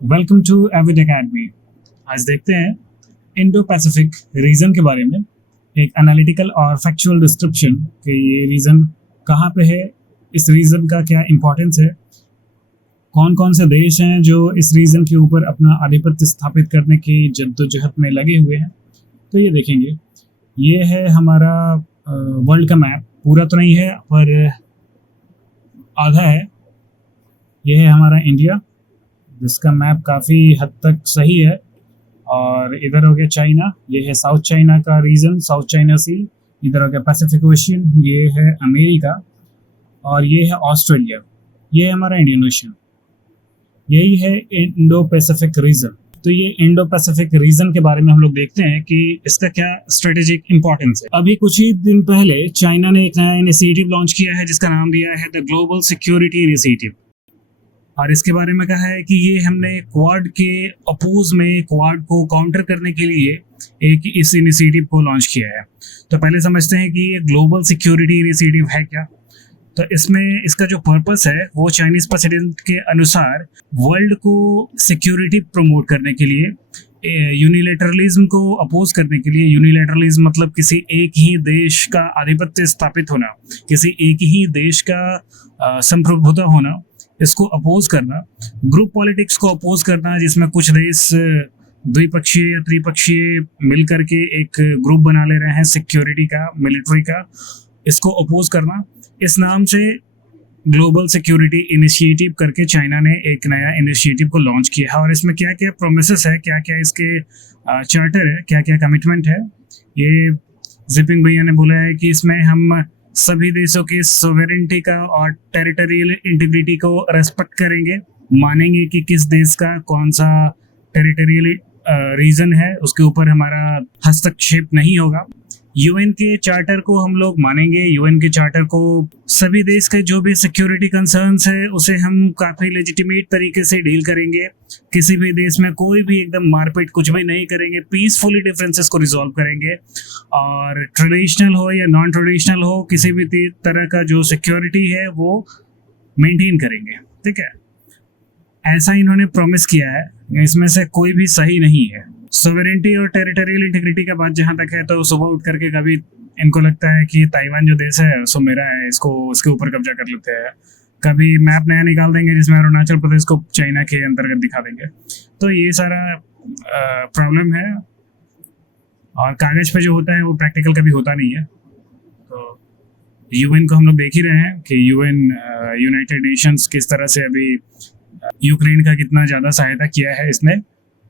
Welcome to Avid academy. आज देखते हैं इंडो पैसिफिक रीजन के बारे में, एक एनालिटिकल और फैक्चुअल डिस्क्रिप्शन कि ये रीजन कहाँ पे है, इस रीजन का क्या इम्पोर्टेंस है, कौन कौन से देश हैं जो इस रीजन के ऊपर अपना आधिपत्य स्थापित करने की जद्दोजहद में लगे हुए हैं। तो ये देखेंगे, ये है हमारा वर्ल्ड का मैप। पूरा तो नहीं है पर आधा है। ये है हमारा इंडिया, जिसका मैप काफ़ी हद तक सही है। और इधर हो गया चाइना, ये है साउथ चाइना का रीजन, साउथ चाइना सी। इधर हो गया पैसिफिक ओशियन, ये है अमेरिका। और ये है ऑस्ट्रेलिया, ये है हमारा इंडियन ओशियन। यही है इंडो पैसिफिक रीजन। तो ये इंडो पैसिफिक रीजन के बारे में हम लोग देखते हैं कि इसका क्या स्ट्रेटेजिक इंपॉर्टेंस है। अभी कुछ ही दिन पहले चाइना ने एक नया इनिशिएटिव लॉन्च किया है जिसका नाम दिया है द ग्लोबल सिक्योरिटी इनिशिएटिव। और इसके बारे में कहा है कि ये हमने क्वाड के अपोज में क्वाड को काउंटर करने के लिए एक इस इनिशिएटिव को लॉन्च किया है। तो पहले समझते हैं कि ये ग्लोबल सिक्योरिटी इनिशिएटिव है क्या। तो इसमें इसका जो पर्पस है वो चाइनीज प्रेसिडेंट के अनुसार वर्ल्ड को सिक्योरिटी प्रमोट करने के लिए, यूनिलेटरलिज्म को अपोज करने के लिए। यूनिलेटरलिज्म मतलब किसी एक ही देश का आधिपत्य स्थापित होना, किसी एक ही देश का संप्रभुता होना, इसको अपोज करना। ग्रुप पॉलिटिक्स को अपोज करना, जिसमें कुछ देश द्विपक्षीय या त्रिपक्षीय मिलकर के एक ग्रुप बना ले रहे हैं सिक्योरिटी का, मिलिट्री का, इसको अपोज करना। इस नाम से ग्लोबल सिक्योरिटी इनिशिएटिव करके चाइना ने एक नया इनिशिएटिव को लॉन्च किया है। और इसमें क्या क्या प्रोमिसेस है, क्या क्या इसके चार्टर है, क्या क्या कमिटमेंट है, ये जिपिंग भैया ने बोला है कि इसमें हम सभी देशों की सोवेरेंटी का और टेरिटोरियल इंटीग्रिटी को रेस्पेक्ट करेंगे, मानेंगे कि किस देश का कौन सा टेरिटोरियल रीजन है, उसके ऊपर हमारा हस्तक्षेप नहीं होगा। यूएन के चार्टर को हम लोग मानेंगे। यूएन के चार्टर को सभी देश के जो भी सिक्योरिटी कंसर्न्स है उसे हम काफ़ी लेजिटिमेट तरीके से डील करेंगे। किसी भी देश में कोई भी एकदम मारपीट कुछ भी नहीं करेंगे, पीसफुली डिफरेंसेस को रिजॉल्व करेंगे। और ट्रेडिशनल हो या नॉन ट्रेडिशनल हो, किसी भी तरह का जो सिक्योरिटी है वो मेंटेन करेंगे। ठीक है, ऐसा इन्होंने प्रॉमिस किया है, इसमें से कोई भी सही नहीं है। सोवेरेंटी और टेरिटोरियल इंटीग्रिटी का बात जहाँ तक है, तो सुबह उठ करके कभी इनको लगता है कि ताइवान जो देश है सो मेरा है, इसको इसके ऊपर कब्जा कर लेते हैं। कभी मैप नया निकाल देंगे जिसमें अरुणाचल प्रदेश को चाइना के अंतर्गत दिखा देंगे। तो ये सारा प्रॉब्लम है। और कागज पे जो होता है वो प्रैक्टिकल कभी होता नहीं है। तो यूएन को हम लोग देख ही रहे हैं कि यूएन, यूनाइटेड नेशंस, किस तरह से अभी यूक्रेन का कितना ज़्यादा सहायता किया है इसने,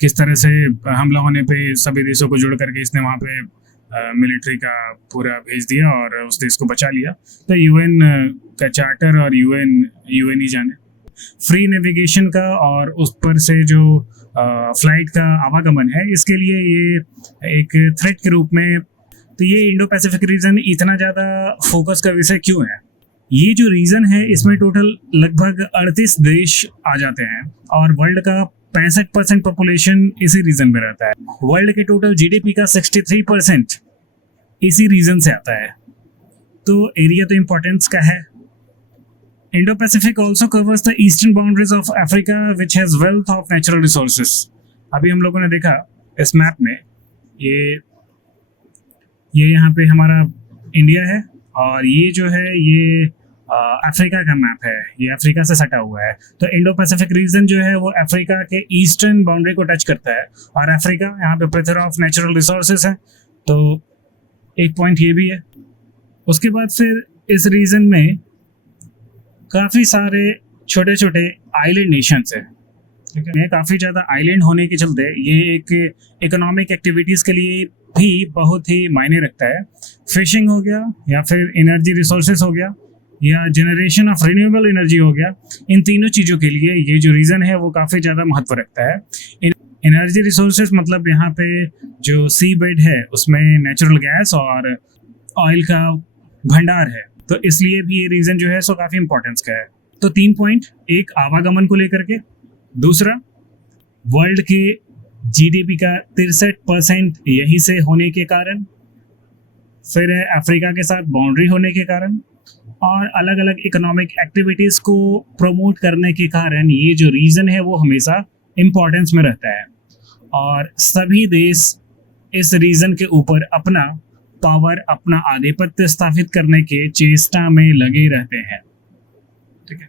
किस तरह से हमला होने पे सभी देशों को जोड़ करके इसने वहाँ पे मिलिट्री का पूरा भेज दिया और उस देश को बचा लिया। तो यूएन का चार्टर और यूएन ही जाने। फ्री नेविगेशन का और उस पर से जो फ्लाइट का आवागमन है, इसके लिए ये एक थ्रेट के रूप में। तो ये इंडो पैसिफिक रीजन इतना ज़्यादा फोकस का विषय क्यों है? ये जो रीजन है इसमें टोटल लगभग 38 देश आ जाते हैं और वर्ल्ड का 65% पॉपुलेशन इसी रीजन में रहता है। वर्ल्ड के टोटल जीडीपी का 63% इसी रीजन से आता है। तो एरिया तो इम्पोर्टेंस का है। Indo Pacific also covers the eastern boundaries of Africa which has wealth of natural resources. अभी हम लोगों ने देखा इस मैप में, ये यहाँ पे हमारा इंडिया है और ये जो है ये अफ्रीका का मैप है, ये अफ्रीका से सटा हुआ है। तो इंडो पैसिफिक रीजन जो है वो अफ्रीका के ईस्टर्न बाउंड्री को टच करता है और अफ्रीका यहाँ पे प्लेथोरा ऑफ नेचुरल रिसोर्सेस है। तो एक पॉइंट ये भी है। उसके बाद फिर इस रीजन में काफ़ी सारे छोटे छोटे आइलैंड नेशंस है। ठीक है, काफ़ी ज़्यादा आइलैंड होने के चलते ये एक इकोनॉमिक एक्टिविटीज़ के लिए भी बहुत ही मायने रखता है। फिशिंग हो गया या फिर एनर्जी रिसोर्सेस हो गया या जनरेशन ऑफ रिन्यूएबल एनर्जी हो गया, इन तीनों चीज़ों के लिए ये जो रीजन है वो काफ़ी ज़्यादा महत्व रखता है। एनर्जी रिसोर्सेज मतलब यहाँ पे जो सी बेड है उसमें नेचुरल गैस और ऑयल का भंडार है, तो इसलिए भी ये रीजन जो है सो काफ़ी इंपॉर्टेंस का है। तो 3 पॉइंट, एक आवागमन को लेकर के, दूसरा वर्ल्ड के जीडीपी का 63% यहीं से होने के कारण, फिर है अफ्रीका के साथ बाउंड्री होने के कारण, और अलग अलग इकोनॉमिक एक्टिविटीज़ को प्रमोट करने के कारण ये जो रीजन है वो हमेशा इम्पोर्टेंस में रहता है और सभी देश इस रीजन के ऊपर अपना पावर, अपना आधिपत्य स्थापित करने के चेष्टा में लगे रहते हैं। ठीक है,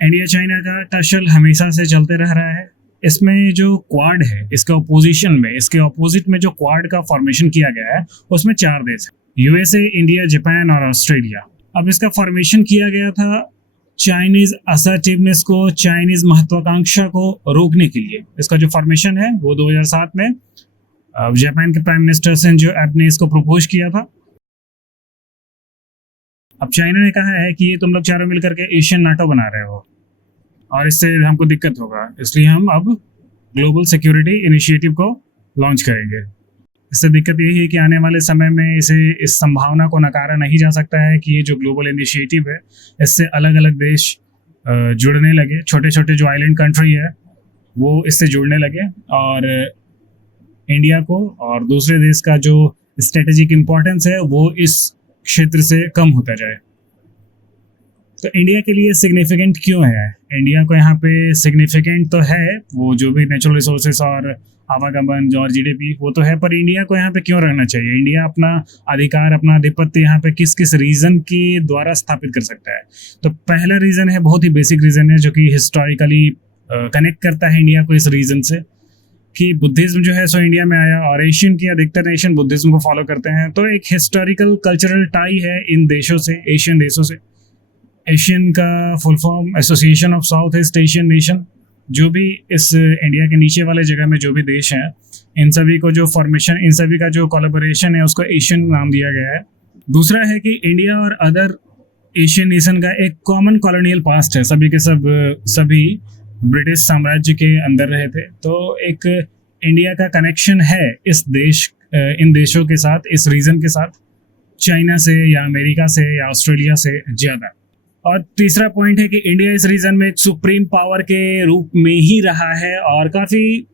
इंडिया चाइना का टसल हमेशा से चलते रह रहा है। इसमें जो क्वाड है, इसके अपोजिशन में, इसके ऑपोजिट में जो क्वाड का फॉर्मेशन किया गया है उसमें 4 देश है, यूएसए, इंडिया, जापान और ऑस्ट्रेलिया। अब इसका फॉर्मेशन किया गया था चाइनीज असर्टिवनेस को, चाइनीज महत्वाकांक्षा को रोकने के लिए। इसका जो फॉर्मेशन है वो 2007 में जापान के प्राइम मिनिस्टर शिंजो एबे ने इसको प्रपोज किया था। अब चाइना ने कहा है कि ये तुम लोग चारों मिलकर के एशियन नाटो बना रहे हो और इससे हमको दिक्कत होगा, इसलिए हम अब ग्लोबल सिक्योरिटी इनिशिएटिव को लॉन्च करेंगे। इससे दिक्कत यही है कि आने वाले समय में इस संभावना को नकारा नहीं जा सकता है कि ये जो ग्लोबल इनिशिएटिव है इससे अलग अलग देश जुड़ने लगे, छोटे छोटे जो आइलैंड कंट्री है वो इससे जुड़ने लगे और इंडिया को और दूसरे देश का जो स्ट्रेटेजिक इम्पोर्टेंस है वो इस क्षेत्र से कम होता जाए। तो इंडिया के लिए सिग्निफिकेंट क्यों है? इंडिया को यहाँ पे सिग्निफिकेंट तो है, वो जो भी नेचुरल रिसोर्सेस और आवागमन और जीडीपी वो तो है, पर इंडिया को यहाँ पे क्यों रहना चाहिए? इंडिया अपना अधिकार, अपना आधिपत्य यहाँ पे किस किस रीजन के द्वारा स्थापित कर सकता है? तो पहला रीजन है, बहुत ही बेसिक रीजन है जो कि हिस्टोरिकली कनेक्ट करता है इंडिया को इस रीजन से, कि बुद्धिज्म जो है सो इंडिया में आया और एशियन की अधिकतर नेशन बुद्धिज्म को फॉलो करते हैं। तो एक हिस्टोरिकल कल्चरल टाई है इन देशों से, एशियन देशों से। एशियन का full form association of south east Asian nation. जो भी इस इंडिया के नीचे वाले जगह में जो भी देश हैं, इन सभी को जो फॉर्मेशन, इन सभी का जो कोलैबोरेशन है उसको एशियन नाम दिया गया है। दूसरा है कि इंडिया और अदर एशियन नेशन का एक कॉमन कॉलोनियल पास्ट है, सभी के सभी ब्रिटिश साम्राज्य के अंदर रहे थे। तो एक इंडिया का कनेक्शन है इन देशों के साथ, इस रीजन के साथ, चाइना से या अमेरिका से या ऑस्ट्रेलिया से ज़्यादा। और तीसरा पॉइंट है कि इंडिया इस रीजन में एक सुप्रीम पावर के रूप में ही रहा है और काफ़ी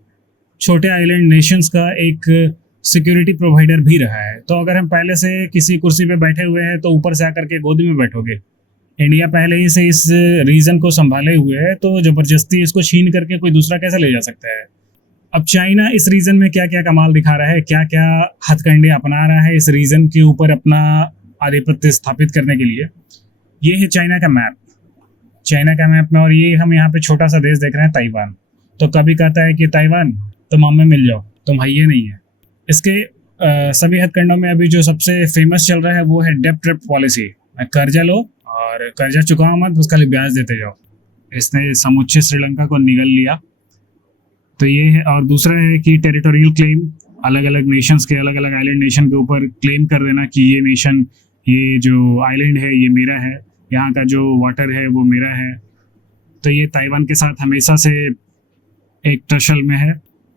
छोटे आइलैंड नेशंस का एक सिक्योरिटी प्रोवाइडर भी रहा है। तो अगर हम पहले से किसी कुर्सी पे बैठे हुए हैं तो ऊपर से आकर के गोदी में बैठोगे। इंडिया पहले ही से इस रीजन को संभाले हुए है, तो जबरदस्ती इसको छीन करके कोई दूसरा कैसे ले जा सकता है? अब चाइना इस रीजन में क्या क्या कमाल दिखा रहा है, क्या क्या हथकंडे अपना रहा है इस रीजन के ऊपर अपना आधिपत्य स्थापित करने के लिए। ये है चाइना का मैप, चाइना का मैप में। और ये हम यहाँ पे छोटा सा देश देख रहे हैं, ताइवान। तो कभी कहता है कि ताइवान तुम हमें मिल जाओ, तुम है नहीं है। इसके सभी हथकंडों में अभी जो सबसे फेमस चल रहा है वो है डेब्ट ट्रैप पॉलिसी। कर्जा लो और कर्जा चुकाओ मत, उसका ब्याज देते जाओ। इसने समुच्चय श्रीलंका को निगल लिया। तो ये है। और दूसरा है कि टेरिटोरियल क्लेम, अलग अलग नेशंस के, अलग अलग आइलैंड नेशन के ऊपर क्लेम कर देना कि ये नेशन, ये जो आइलैंड है ये मेरा है, यहाँ का जो वाटर है वो मेरा है। तो ये ताइवान के साथ हमेशा से एक टसल में है।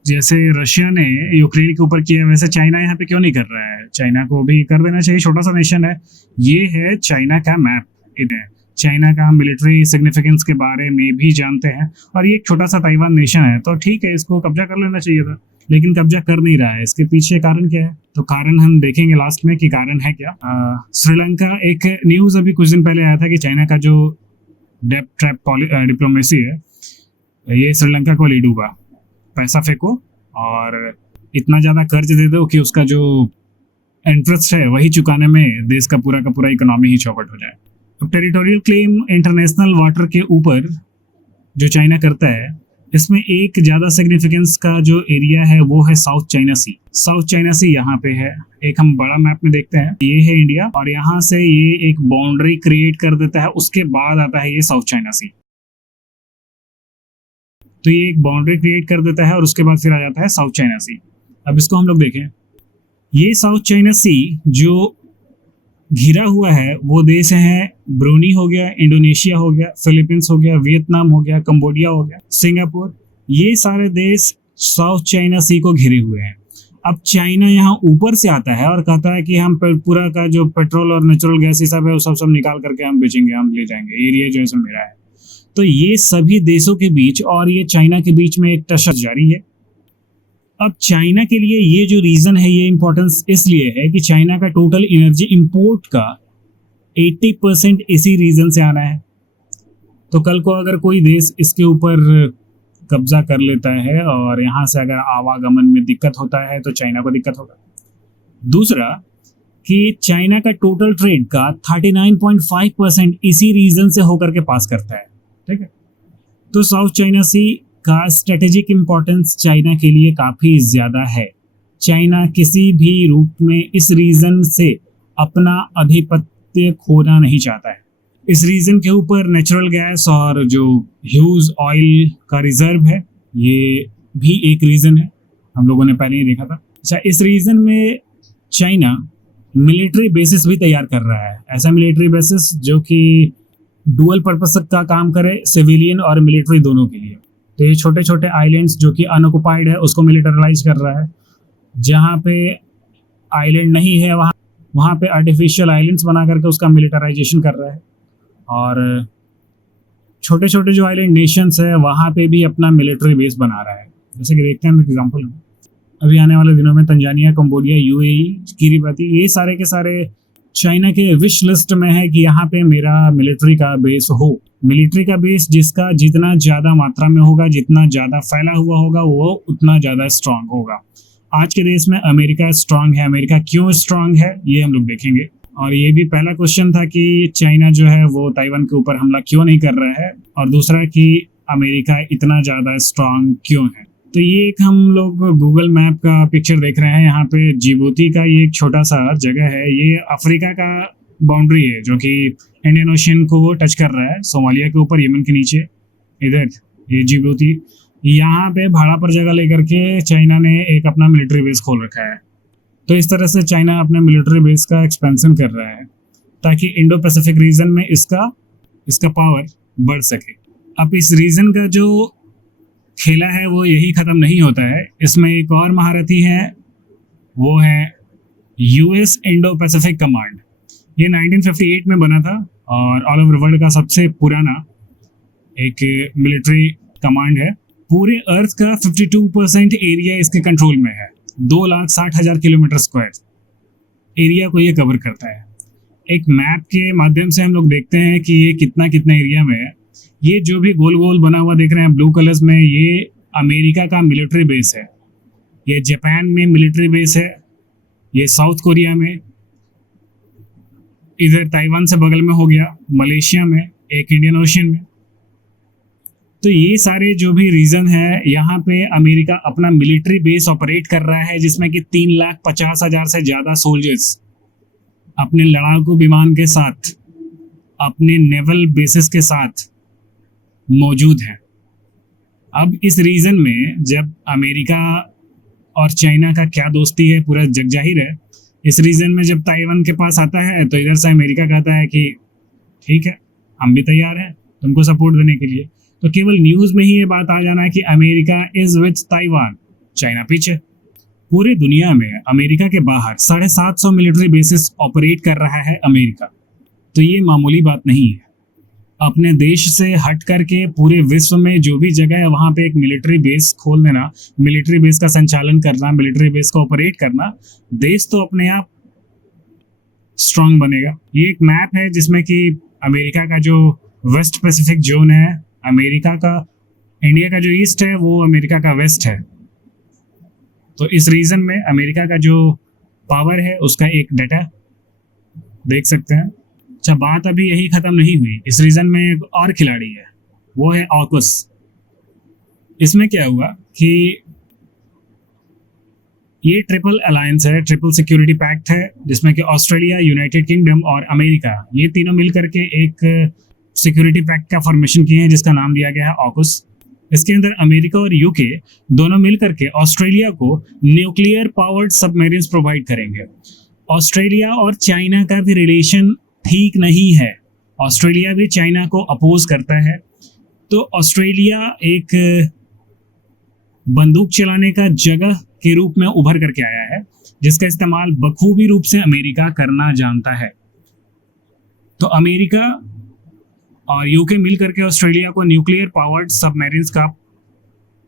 जैसे रशिया ने यूक्रेन के ऊपर किया, वैसे चाइना यहाँ पे क्यों नहीं कर रहा है? चाइना को भी कर देना चाहिए, छोटा सा नेशन है। ये है चाइना का मैप। इधर चाइना का मिलिट्री सिग्निफिकेंस के बारे में भी जानते हैं और ये एक छोटा सा ताइवान नेशन है, तो ठीक है, इसको कब्जा कर लेना चाहिए था, लेकिन कब्जा कर नहीं रहा है। इसके पीछे कारण क्या है? तो कारण हम देखेंगे लास्ट में कि कारण है क्या। श्रीलंका, एक न्यूज़ अभी कुछ दिन पहले आया था कि चाइना का जो डेब्ट ट्रैप डिप्लोमेसी है ये श्रीलंका को ले डूबा। पैसा फेंको और इतना ज़्यादा कर्ज दे दो कि उसका जो इंटरेस्ट है वही चुकाने में देश का पूरा इकोनॉमी ही चौपट हो जाए। तो टेरिटोरियल क्लेम इंटरनेशनल वाटर के ऊपर जो चाइना करता है, इसमें एक ज़्यादा सिग्निफिकेंस का जो एरिया है वो है साउथ चाइना सी। साउथ चाइना सी यहाँ पे है, एक हम बड़ा मैप में देखते हैं, ये है इंडिया और यहाँ से ये एक बाउंड्री क्रिएट कर देता है। उसके बाद आता है ये साउथ चाइना सी। तो ये एक बाउंड्री क्रिएट कर देता है और उसके बाद फिर आ जाता है साउथ चाइना सी। अब इसको हम लोग देखें, ये साउथ चाइना सी जो घिरा हुआ है वो देश हैं ब्रूनी हो गया, इंडोनेशिया हो गया, फिलीपींस हो गया, वियतनाम हो गया, कंबोडिया हो गया, सिंगापुर। ये सारे देश साउथ चाइना सी को घिरे हुए हैं। अब चाइना यहाँ ऊपर से आता है और कहता है कि हम पूरा का जो पेट्रोल और नेचुरल गैस ये सब है वो सब निकाल करके हम बेचेंगे, हम ले जाएंगे, एरिया जो है मेरा है। तो ये सभी देशों के बीच और ये चाइना के बीच में एक टसल जारी है। अब चाइना के लिए ये जो रीजन है ये इंपॉर्टेंस इसलिए है कि चाइना का टोटल एनर्जी इंपोर्ट का 80% इसी रीजन से आ रहा है। तो कल को अगर कोई देश इसके ऊपर कब्जा कर लेता है और यहाँ से अगर आवागमन में दिक्कत होता है तो चाइना को दिक्कत होगा। दूसरा कि चाइना का टोटल ट्रेड का 39.5% इसी रीजन से होकर के पास करता है, ठीक है। तो साउथ चाइना सी का स्ट्रेटेजिक इंपॉर्टेंस चाइना के लिए काफ़ी ज़्यादा है। चाइना किसी भी रूप में इस रीजन से अपना आधिपत्य खोना नहीं चाहता है। इस रीजन के ऊपर नेचुरल गैस और जो ह्यूज ऑयल का रिजर्व है ये भी एक रीजन है, हम लोगों ने पहले ही देखा था। अच्छा, इस रीजन में चाइना मिलिट्री बेसिस भी तैयार कर रहा है, ऐसा मिलिट्री बेसिस जो कि डुअल पर्पस का काम करे, सिविलियन और मिलिट्री दोनों के लिए। तो ये छोटे छोटे आइलैंड्स जो कि अनऑक्युपाइड है उसको मिलिटराइज कर रहा है। जहाँ पे आइलैंड नहीं है वहाँ पे आर्टिफिशियल आइलैंड्स बना करके उसका मिलिटराइजेशन कर रहा है। और छोटे छोटे जो आइलैंड नेशंस है वहाँ पे भी अपना मिलिट्री बेस बना रहा है। जैसे कि देखते हैं एग्जाम्पल, अभी आने वाले दिनों में तंजानिया, कंबोडिया, यूएई, किरिबाती, ये सारे के सारे चाइना के विश लिस्ट में है कि यहाँ पे मेरा मिलिट्री का बेस हो। मिलिट्री का बेस जिसका जितना ज़्यादा मात्रा में होगा, जितना ज़्यादा फैला हुआ होगा, वो उतना ज़्यादा स्ट्रांग होगा। आज के देश में अमेरिका स्ट्रांग है। अमेरिका क्यों स्ट्रांग है ये हम लोग देखेंगे। और ये भी पहला क्वेश्चन था कि चाइना जो है वो ताइवान के ऊपर हमला क्यों नहीं कर रहा है, और दूसरा कि अमेरिका इतना ज़्यादा स्ट्रांग क्यों है। तो ये एक हम लोग गूगल मैप का पिक्चर देख रहे हैं। यहाँ पे जिबूती का ये एक छोटा सा जगह है, ये अफ्रीका का बाउंड्री है जो कि इंडियन ओशन को टच कर रहा है, सोमालिया के ऊपर, यमन के नीचे, इधर ये जिबूती। यहाँ पे भाड़ा पर जगह लेकर के चाइना ने एक अपना मिलिट्री बेस खोल रखा है। तो इस तरह से चाइना अपने मिलिट्री बेस का एक्सपेंशन कर रहा है ताकि इंडो पैसिफिक रीजन में इसका पावर बढ़ सके। अब इस रीजन का जो खेला है वो यही ख़त्म नहीं होता है, इसमें एक और महारथी है, वो है यूएस इंडो पैसिफिक कमांड। ये 1958 में बना था और ऑल ओवर वर्ल्ड का सबसे पुराना एक मिलिट्री कमांड है। पूरे अर्थ का 52% एरिया इसके कंट्रोल में है। 2,60,000 किलोमीटर स्क्वायर एरिया को ये कवर करता है। एक मैप के माध्यम से हम लोग देखते हैं कि ये कितना एरिया में है। ये जो भी गोल गोल बना हुआ देख रहे हैं ब्लू कलर्स में, ये अमेरिका का मिलिट्री बेस है। ये जापान में मिलिट्री बेस है, ये साउथ कोरिया में, इधर ताइवान से बगल में हो गया, मलेशिया में, एक इंडियन ओशन में। तो ये सारे जो भी रीजन है यहाँ पे अमेरिका अपना मिलिट्री बेस ऑपरेट कर रहा है, जिसमें कि 3,50,000 से ज़्यादा सोल्जर्स अपने लड़ाकू विमान के साथ, अपने नेवल बेसिस के साथ मौजूद हैं। अब इस रीजन में जब अमेरिका और चाइना का क्या दोस्ती है पूरा जग जाहिर है। इस रीजन में जब ताइवान के पास आता है तो इधर से अमेरिका कहता है कि ठीक है, हम भी तैयार हैं तुमको सपोर्ट देने के लिए। तो केवल न्यूज़ में ही ये बात आ जाना है कि America is with Taiwan, China पीछे। पूरी दुनिया में अमेरिका के बाहर 750 मिलिट्री बेसिस ऑपरेट कर रहा है अमेरिका। तो ये मामूली बात नहीं है। अपने देश से हट करके पूरे विश्व में जो भी जगह है वहाँ पे एक मिलिट्री बेस खोल देना, मिलिट्री बेस का संचालन करना, मिलिट्री बेस का ऑपरेट करना, देश तो अपने आप स्ट्रांग बनेगा। ये एक मैप है जिसमें कि अमेरिका का जो वेस्ट पैसिफिक जोन है, अमेरिका का, इंडिया का जो ईस्ट है वो अमेरिका का वेस्ट है। तो इस रीजन में अमेरिका का जो पावर है उसका एक डाटा देख सकते हैं। अच्छा, बात अभी यही खत्म नहीं हुई। इस रीजन में एक और खिलाड़ी है, वो है ऑकस। इसमें क्या हुआ कि ये ट्रिपल अलायंस है, ट्रिपल सिक्योरिटी पैक्ट है, जिसमें कि ऑस्ट्रेलिया, यूनाइटेड किंगडम और अमेरिका, ये तीनों मिलकर के एक सिक्योरिटी पैक्ट का फॉर्मेशन किए हैं जिसका नाम दिया गया है ऑकस। इसके अंदर अमेरिका और यूके दोनों मिलकर के ऑस्ट्रेलिया को न्यूक्लियर पावर्ड सबमरीन्स प्रोवाइड करेंगे। ऑस्ट्रेलिया और चाइना का भी रिलेशन ठीक नहीं है, ऑस्ट्रेलिया भी चाइना को अपोज करता है। तो ऑस्ट्रेलिया एक बंदूक चलाने का जगह के रूप में उभर करके आया है, जिसका इस्तेमाल बखूबी रूप से अमेरिका करना जानता है। तो अमेरिका और यूके मिल करके ऑस्ट्रेलिया को न्यूक्लियर पावर्ड सबमरीन्स का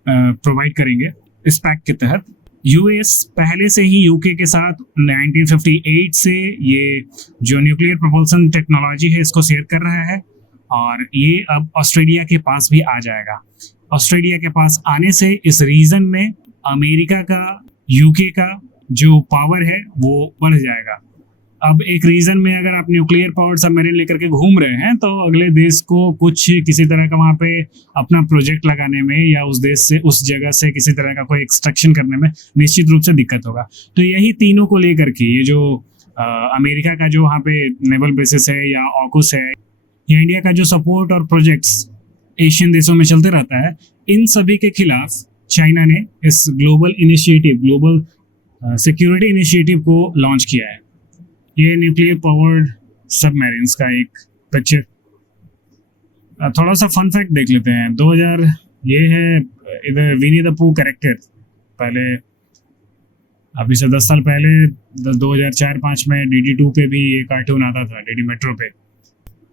प्रोवाइड करेंगे इस पैक्ट के तहत। यूएस पहले से ही यूके के साथ 1958 से ये जो न्यूक्लियर प्रोपल्सन टेक्नोलॉजी है इसको शेयर कर रहा है, और ये अब ऑस्ट्रेलिया के पास भी आ जाएगा। ऑस्ट्रेलिया के पास आने से इस रीजन में अमेरिका का, यूके का जो पावर है वो बढ़ जाएगा। अब एक रीजन में अगर आप न्यूक्लियर पावर सबमरीन लेकर के घूम रहे हैं तो अगले देश को कुछ किसी तरह का वहाँ पे अपना प्रोजेक्ट लगाने में या उस देश से, उस जगह से किसी तरह का कोई एक्सट्रैक्शन करने में निश्चित रूप से दिक्कत होगा। तो यही तीनों को लेकर के ये जो अमेरिका का जो वहाँ पे नेवल बेसिस है या ऑकुस है, या इंडिया का जो सपोर्ट और प्रोजेक्ट्स एशियन देशों में चलते रहता है, इन सभी के खिलाफ चाइना ने इस global initiative, global security initiative को लॉन्च किया है। ये न्यूक्लियर पावर्ड सबमरीन्स का एक पिक्चर। थोड़ा सा फन फैक्ट देख लेते हैं। 2000 ये है इधर विनी द पू कैरेक्टर, पहले अभी से 10 साल पहले 2004-5 में DD2 पे भी ये कार्टून आता था, DD मेट्रो पे।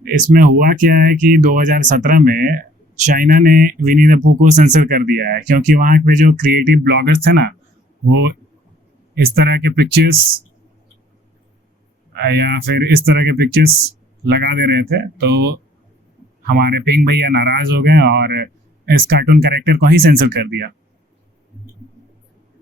इसमें हुआ क्या है कि 2017 में चाइना ने विनी द पू को सेंसर कर दिया है, क्योंकि वहाँ पे जो क्रिएटिव ब्लॉगर्स थे ना, वो इस तरह के पिक्चर्स या फिर इस तरह के पिक्चर्स लगा दे रहे थे। तो हमारे पिंग भैया नाराज हो गए और इस कार्टून कैरेक्टर को ही सेंसर कर दिया।